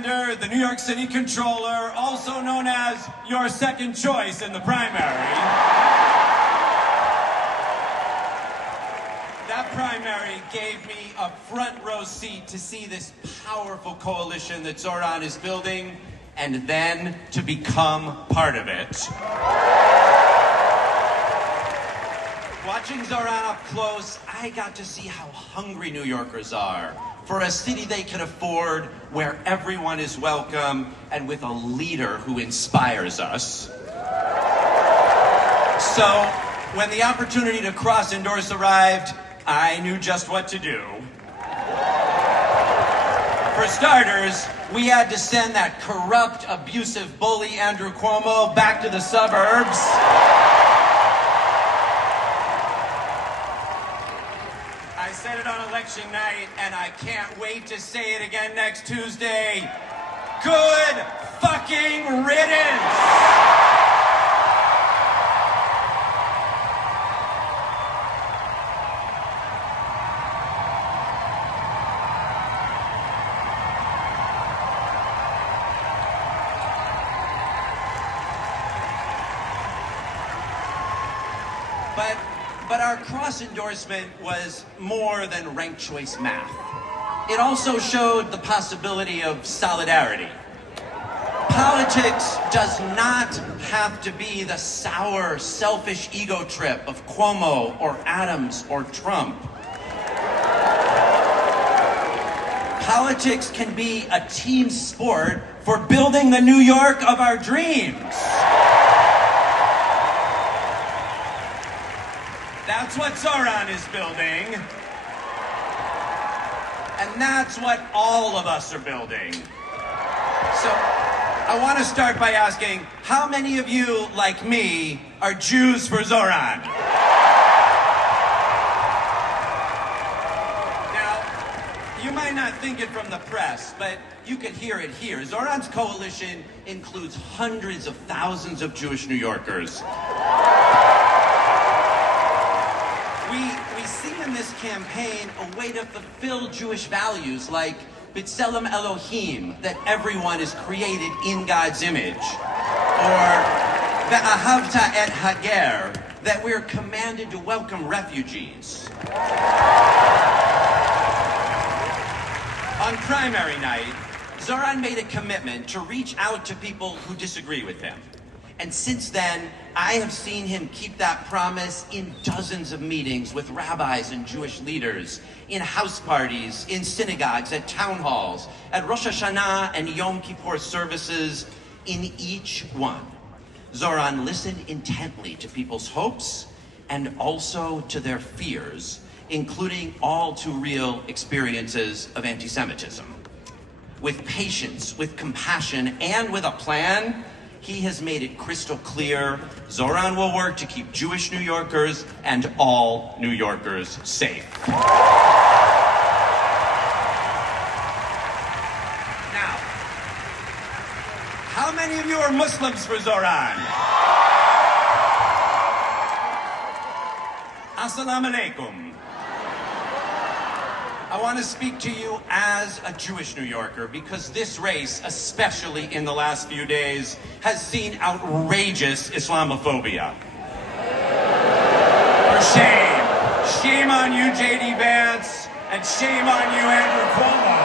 Alexander, the New York City Controller, also known as your second choice in the primary. That primary gave me a front row seat to see this powerful coalition that Zoran is building, and then to become part of it. Watching Zoran up close, I got to see how hungry New Yorkers are for a city they can afford, where everyone is welcome, and with a leader who inspires us. So, when the opportunity to cross indoors arrived, I knew just what to do. For starters, we had to send that corrupt, abusive bully Andrew Cuomo back to the suburbs. I said it on election night, and I can't wait to say it again next Tuesday. Good fucking riddance! But our cross endorsement was more than ranked choice math. It also showed the possibility of solidarity. Politics does not have to be the sour, selfish ego trip of Cuomo or Adams or Trump. Politics can be a team sport for building the New York of our dreams. That's what Zoran is building. And that's what all of us are building. So, I want to start by asking, how many of you, like me, are Jews for Zoran? Now, you might not think it from the press, but you can hear it here. Zoran's coalition includes hundreds of thousands of Jewish New Yorkers. We see in this campaign a way to fulfill Jewish values like B'Tselem Elohim, that everyone is created in God's image, or Ve'ahavta et Hager, that we're commanded to welcome refugees. On primary night, Zoran made a commitment to reach out to people who disagree with him. And since then, I have seen him keep that promise in dozens of meetings with rabbis and Jewish leaders, in house parties, in synagogues, at town halls, at Rosh Hashanah and Yom Kippur services. In each one, Zoran listened intently to people's hopes and also to their fears, including all too real experiences of anti-Semitism. With patience, with compassion, and with a plan, he has made it crystal clear Zoran will work to keep Jewish New Yorkers and all New Yorkers safe. Now, how many of you are Muslims for Zoran? Assalamu alaikum. I want to speak to you as a Jewish New Yorker, because this race, especially in the last few days, has seen outrageous Islamophobia. For shame. Shame on you, J.D. Vance, and shame on you, Andrew Cuomo.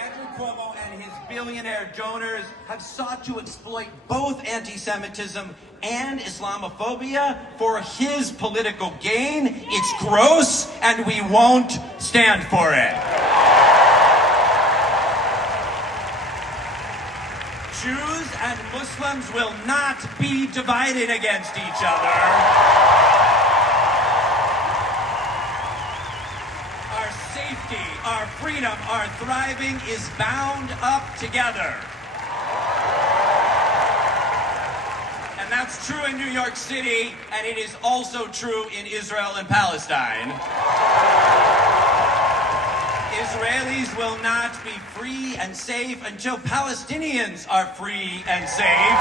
Andrew Cuomo and his billionaire donors have sought to exploit both anti-Semitism and Islamophobia for his political gain. It's gross, and we won't stand for it. Jews and Muslims will not be divided against each other. Our safety, our freedom, our thriving is bound up together. That's true in New York City, and it is also true in Israel and Palestine. Israelis will not be free and safe until Palestinians are free and safe.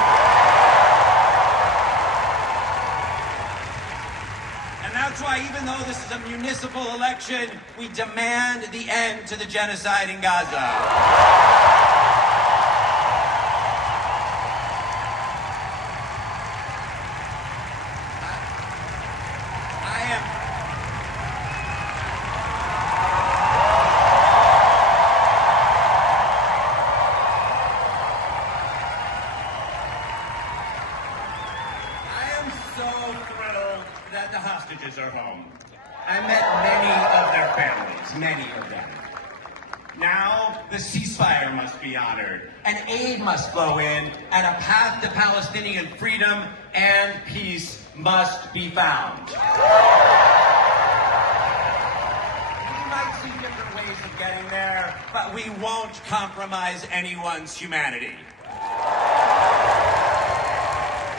And that's why, even though this is a municipal election, we demand the end to the genocide in Gaza. That the hostages are home. I met many of their families, many of them. Now the ceasefire must be honored, and aid must flow in, and a path to Palestinian freedom and peace must be found. We might see different ways of getting there, but we won't compromise anyone's humanity.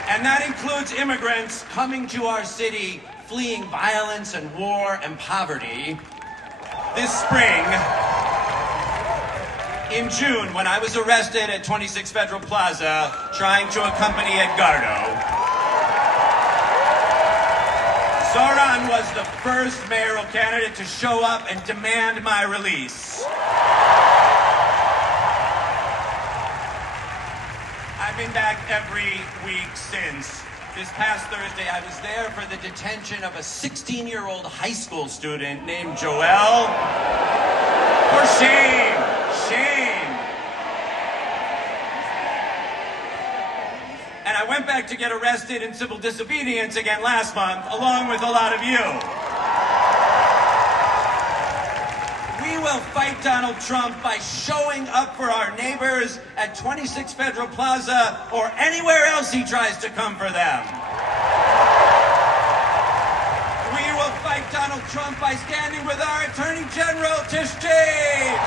And that includes immigrants coming to our city, fleeing violence and war and poverty. This spring, in June, when I was arrested at 26 Federal Plaza, trying to accompany Edgardo, Zoran was the first mayoral candidate to show up and demand my release. I've been back every week since. This past Thursday, I was there for the detention of a 16-year-old high school student named Joel. For shame, shame. And I went back to get arrested in civil disobedience again last month, along with a lot of you. We will fight Donald Trump by showing up for our neighbors at 26 Federal Plaza or anywhere else he tries to come for them. We will fight Donald Trump by standing with our Attorney General, Tish James.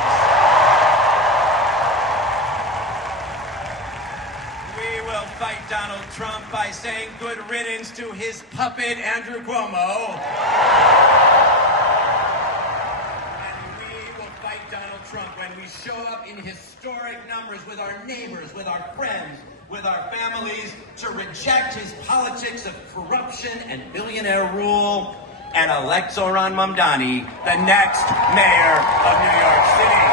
We will fight Donald Trump by saying good riddance to his puppet, Andrew Cuomo. When we show up in historic numbers with our neighbors, with our friends, with our families, to reject his politics of corruption and billionaire rule, and elect Zoran Mamdani the next mayor of New York City.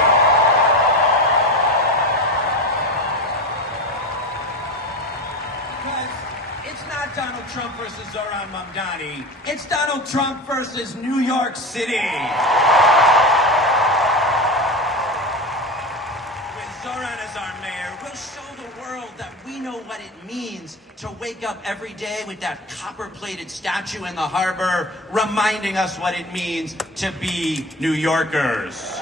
Because it's not Donald Trump versus Zoran Mamdani, it's Donald Trump versus New York City. Zoran as our mayor, we'll show the world that we know what it means to wake up every day with that copper-plated statue in the harbor, reminding us what it means to be New Yorkers.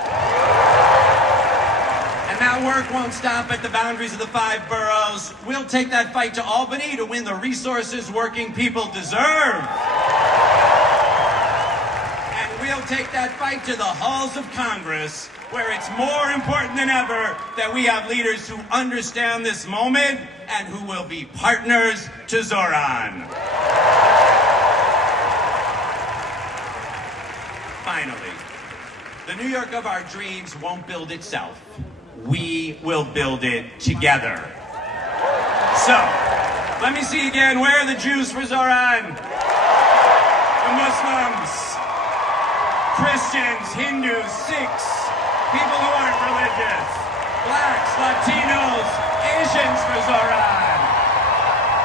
And that work won't stop at the boundaries of the 5 boroughs. We'll take that fight to Albany to win the resources working people deserve. And we'll take that fight to the halls of Congress, where it's more important than ever that we have leaders who understand this moment and who will be partners to Zoran. Finally, the New York of our dreams won't build itself. We will build it together. So, let me see again. Where are the Jews for Zoran? The Muslims, Christians, Hindus, Sikhs, people who aren't religious, blacks, Latinos, Asians for Zoran,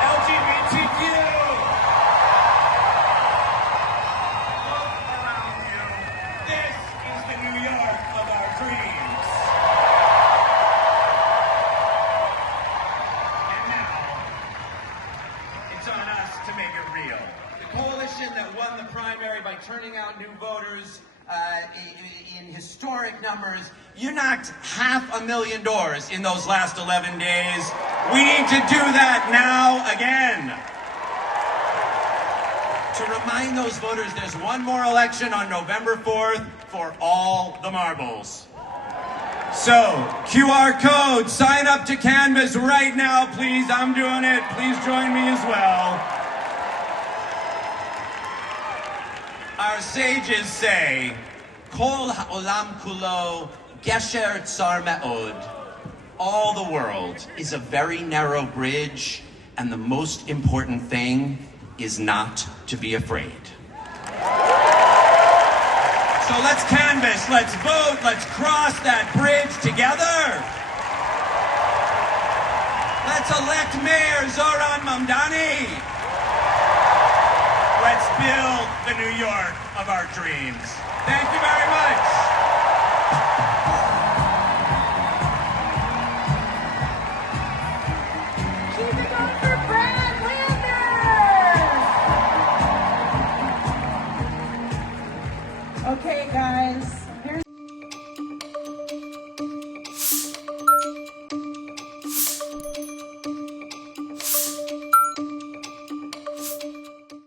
LGBTQ. Look around you. This is the New York of our dreams. And now, it's on us to make it real. The coalition that won the primary by turning out new voters in historic numbers, you knocked 500,000 doors in those last 11 days. We need to do that now again. To remind those voters, there's one more election on November 4th for all the marbles. So, QR code, sign up to Canvas right now, please. I'm doing it. Please join me as well. Our sages say, Kol ha'olam kulo gesher tsar me'od. All the world is a very narrow bridge, and the most important thing is not to be afraid. So let's canvass, let's vote, let's cross that bridge together. Let's elect Mayor Zoran Mamdani. Let's build the New York of our dreams. Thank you very much. Keep it going for Brad Lander. Okay, guys.